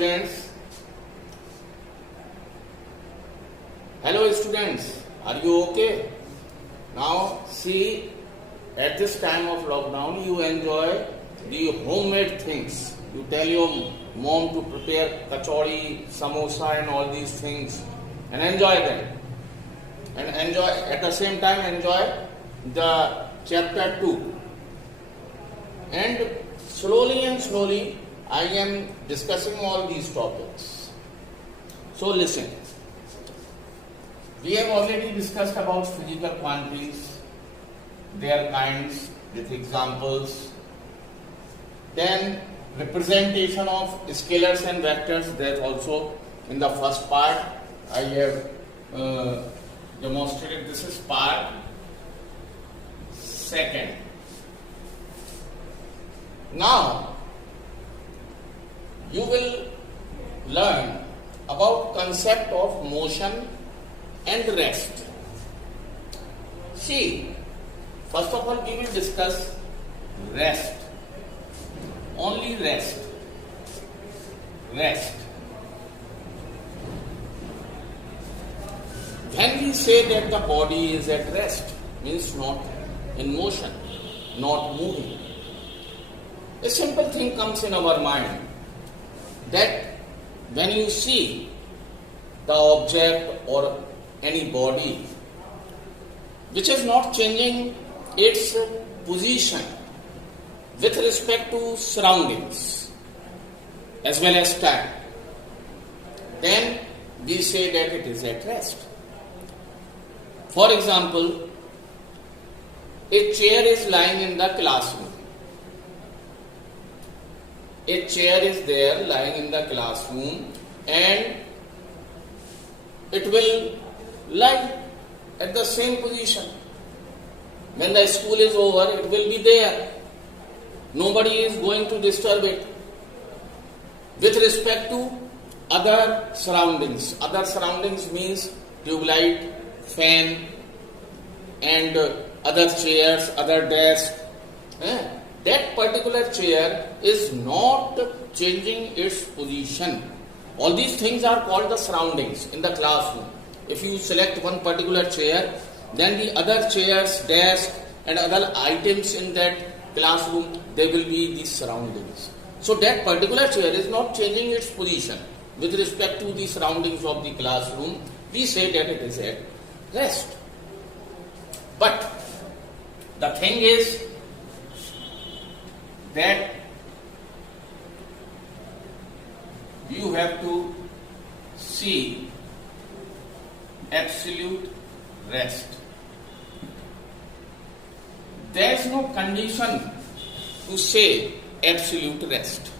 students. Hello students, are you okay? Now see, at this time of lockdown you enjoy the homemade things. You tell your mom to prepare kachori, samosa and all these things and enjoy them. And enjoy at the same time enjoy the chapter 2. And slowly I am discussing all these topics. So listen. We have already discussed about physical quantities, their kinds with examples. Then representation of scalars and vectors, that also in the first part I have demonstrated. This is part second. Now you will learn about concept of motion and rest. See, first of all we will discuss rest. Only rest. Rest. When we say that the body is at rest, means not in motion, not moving. A simple thing comes in our mind, that when you see the object or any body which is not changing its position with respect to surroundings as well as time, then we say that it is at rest. For example, a chair is lying in the classroom. A chair is there lying in the classroom and it will lie at the same position. When the school is over, it will be there. Nobody is going to disturb it. With respect to other surroundings means tube light, fan and other chairs, other desks. That particular chair is not changing its position. All these things are called the surroundings in the classroom. If you select one particular chair, then the other chairs, desk and other items in that classroom, they will be the surroundings. So that particular chair is not changing its position with respect to the surroundings of the classroom. We say that it is at rest. But the thing is that you have to see absolute rest. There is no condition to say absolute rest.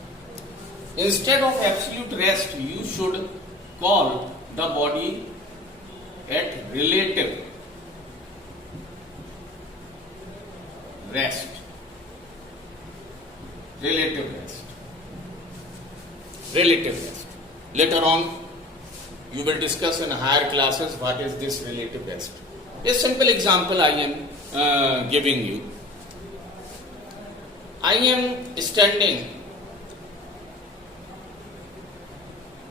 Instead of absolute rest, you should call the body at relative rest. Relative rest. Relative rest. Later on, you will discuss in higher classes what is this relative rest. A simple example I am giving you. I am standing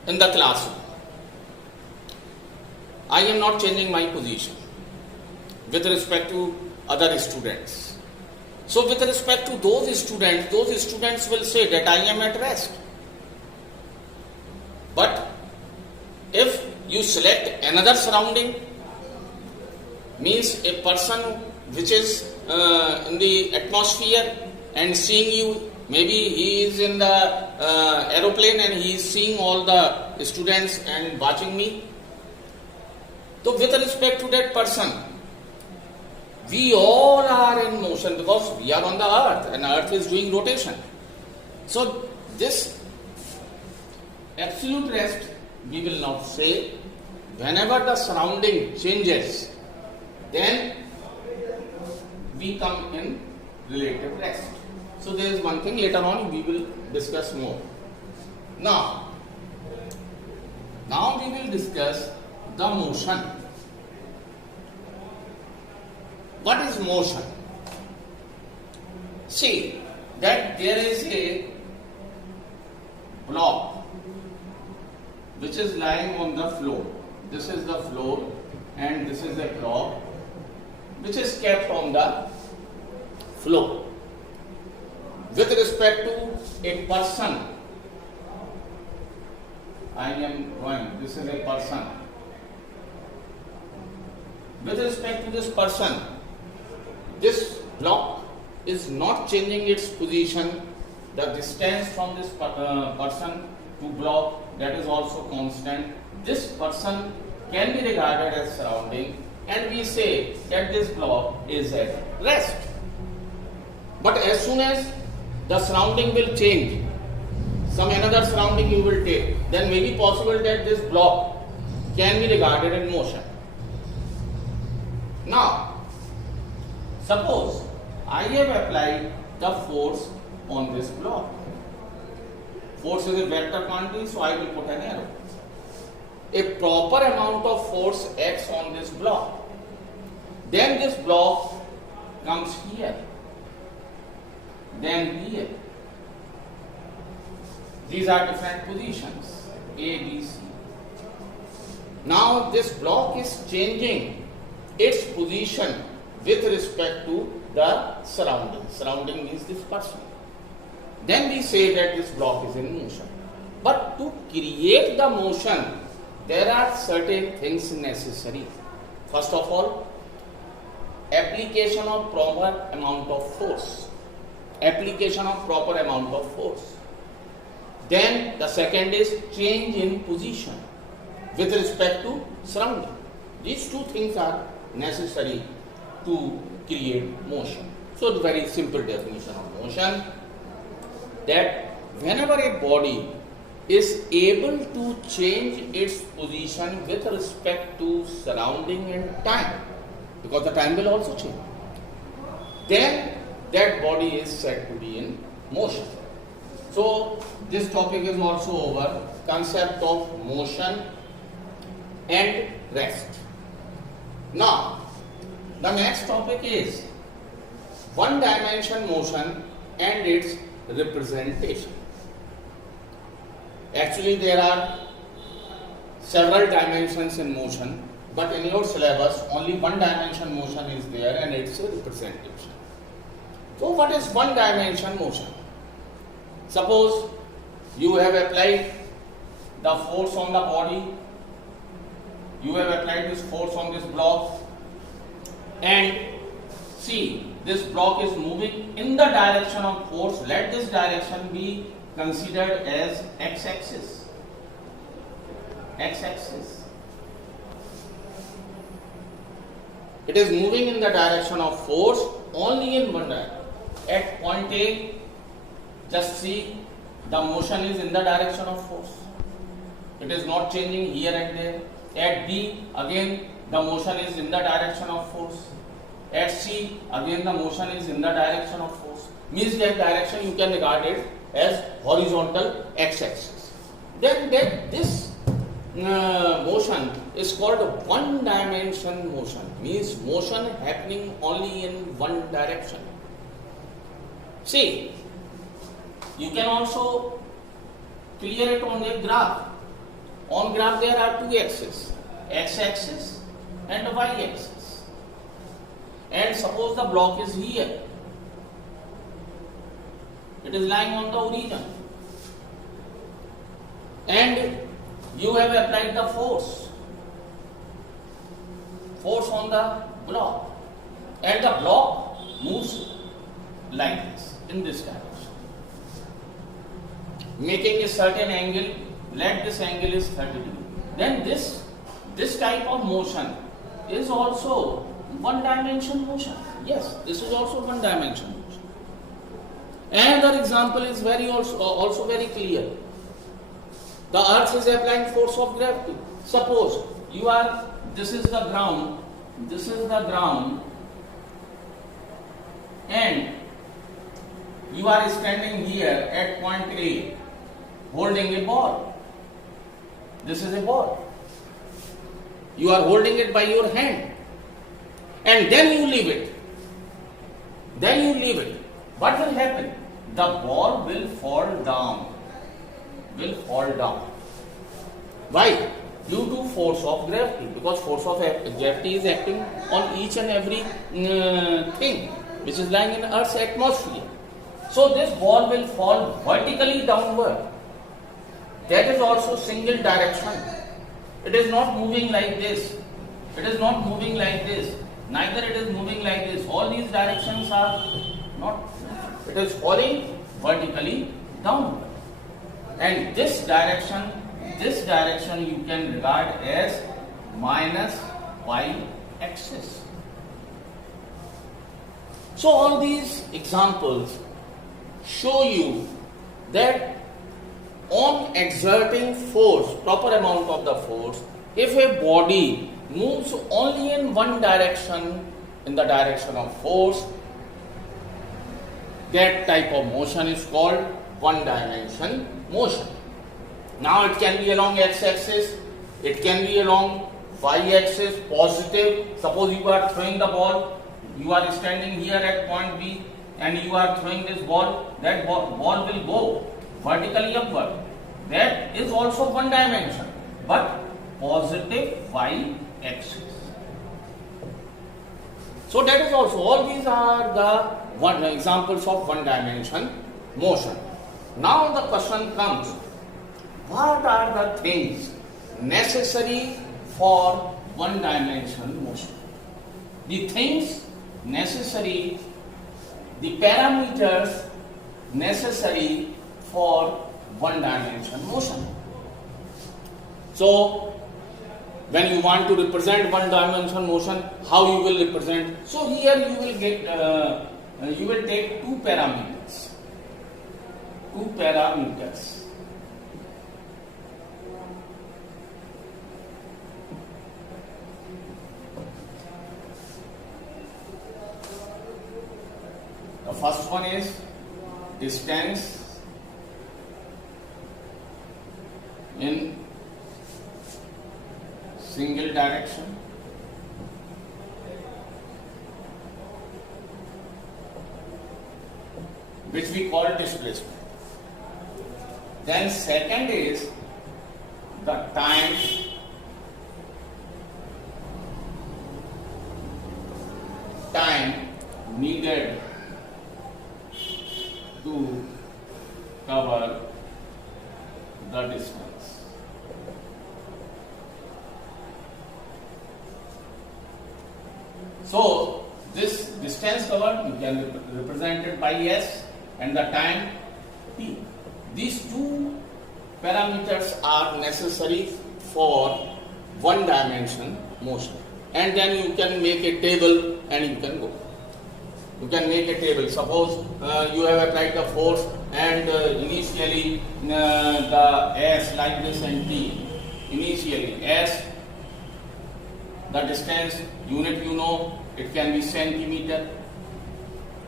in the classroom. I am not changing my position with respect to other students. So with respect to those students will say that I am at rest. But if you select another surrounding, means a person which is in the atmosphere and seeing you, maybe he is in the aeroplane and he is seeing all the students and watching me. So with respect to that person, we all are in motion because we are on the earth and earth is doing rotation. So this absolute rest we will not say. Whenever the surrounding changes, then we come in relative rest. So there is one thing, later on we will discuss more. Now we will discuss the motion. What is motion? See that there is a block which is lying on the floor. This is the floor and this is a clock which is kept on the floor. With respect to a person, I am drawing, this is a person. With respect to this person, this block is not changing its position. The distance from this person to block, that is also constant. This person can be regarded as surrounding, and we say that this block is at rest. But as soon as the surrounding will change, some another surrounding you will take, then may be possible that this block can be regarded in motion. Now, suppose I have applied the force on this block. Force is a vector quantity, so I will put an arrow. A proper amount of force acts on this block. Then this block comes here, then here. These are different positions, A, B, C. Now this block is changing its position with respect to the surrounding. Surrounding means this person. Then we say that this block is in motion. But to create the motion, there are certain things necessary. First of all, application of proper amount of force. Application of proper amount of force. Then the second is change in position with respect to surrounding. These two things are necessary to create motion. So the very simple definition of motion, that whenever a body is able to change its position with respect to surrounding and time, because the time will also change, then that body is said to be in motion. So this topic is also over, concept of motion and rest. Now, the next topic is one dimension motion and its representation. Actually, there are several dimensions in motion, but in your syllabus, only one dimension motion is there and its representation. So, what is one dimension motion? Suppose you have applied the force on the body, you have applied this force on this block, and see, this block is moving in the direction of force. Let this direction be considered as x-axis. X-axis. It is moving in the direction of force only in one direction. At point A, just see, the motion is in the direction of force. It is not changing here and there. At B, again the motion is in the direction of force. At C, again the motion is in the direction of force. Means that direction you can regard it as horizontal x-axis. Then this motion is called one dimension motion. Means motion happening only in one direction. See, you can also clear it on a graph. On graph there are two axes, x-axis and y-axis. And suppose the block is here. It is lying on the origin. And you have applied the force. Force on the block. And the block moves like this, in this direction. Making a certain angle, let this angle is 30 degrees. Then this type of motion is also one dimension motion. Yes, this is also one dimension motion. Another example is also very clear. The earth is applying force of gravity. Suppose this is the ground, and you are standing here at point A, holding a ball. This is a ball. You are holding it by your hand, and then you leave it. What will happen? The ball will fall down. Why? Due to force of gravity, because force of gravity is acting on each and every thing which is lying in Earth's atmosphere. So this ball will fall vertically downward. That is also single direction. It is not moving like this. It is not moving like this. Neither it is moving like this. All these directions are not. It is falling vertically downward. And this direction you can regard as minus y-axis. So all these examples show you that on exerting force, proper amount of the force, if a body moves only in one direction, in the direction of force, that type of motion is called one-dimension motion. Now it can be along x-axis, it can be along y-axis, positive. Suppose you are throwing the ball, you are standing here at point B and you are throwing this ball, that ball will go vertically upward. That is also one dimension, but positive y-axis. So that is also, all these are the examples of one dimension motion. Now the question comes, what are the things necessary for one dimension motion? The things necessary, the parameters necessary for one dimension motion. So when you want to represent one dimension motion, how you will represent? So here you will get, you will take two parameters. The first one is distance in single direction, which we call displacement. Then second is the time needed to cover the distance. So this distance covered you can represent it by S and the time T. These two parameters are necessary for one dimension motion. And then you can make a table and you can go. You can make a table. Suppose you have applied the force and initially the S like this and T. Initially S, the distance unit you know, it can be centimeter,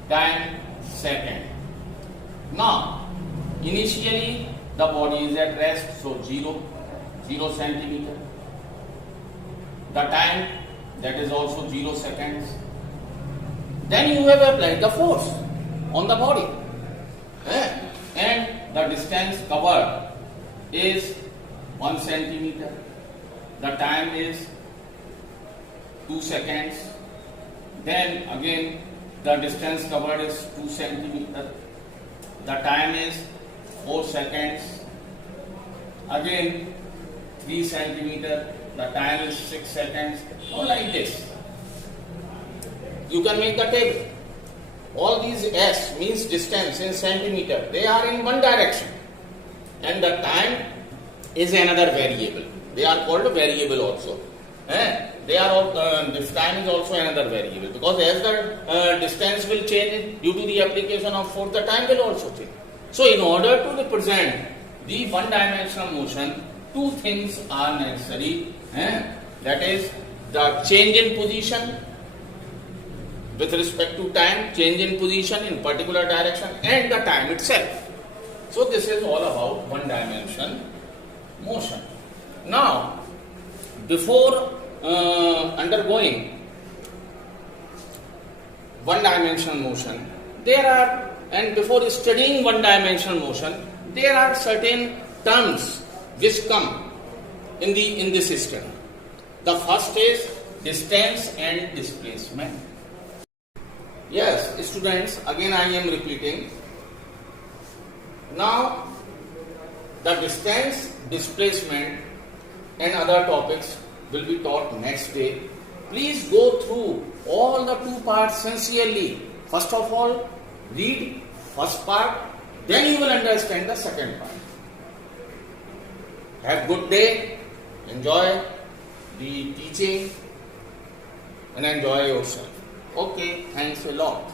time second. Now initially the body is at rest, so 0 centimeter. The time, that is also 0 seconds. Then you have applied the force on the body. And the distance covered is 1 centimeter. The time is 2 seconds. Then again the distance covered is 2 centimeter. The time is 4 seconds. Again 3 centimeter. The time is 6 seconds. Or like this. You can make the table. All these S means distance in centimeter. They are in one direction. And the time is another variable. They are called variable also. They are all, this time is also another variable. Because as the distance will change due to the application of force, the time will also change. So in order to represent the one-dimensional motion, two things are necessary. That is the change in position with respect to time, change in position in particular direction, and the time itself. So this is all about one-dimension motion. Now, before undergoing one-dimensional motion, before studying one-dimensional motion, there are certain terms which come in this system. The first is distance and displacement. Yes, students, again I am repeating. Now, the distance, displacement and other topics will be taught next day. Please go through all the two parts sincerely. First of all, read first part, then you will understand the second part. Have good day, enjoy the teaching and enjoy yourself. Okay, thanks a lot.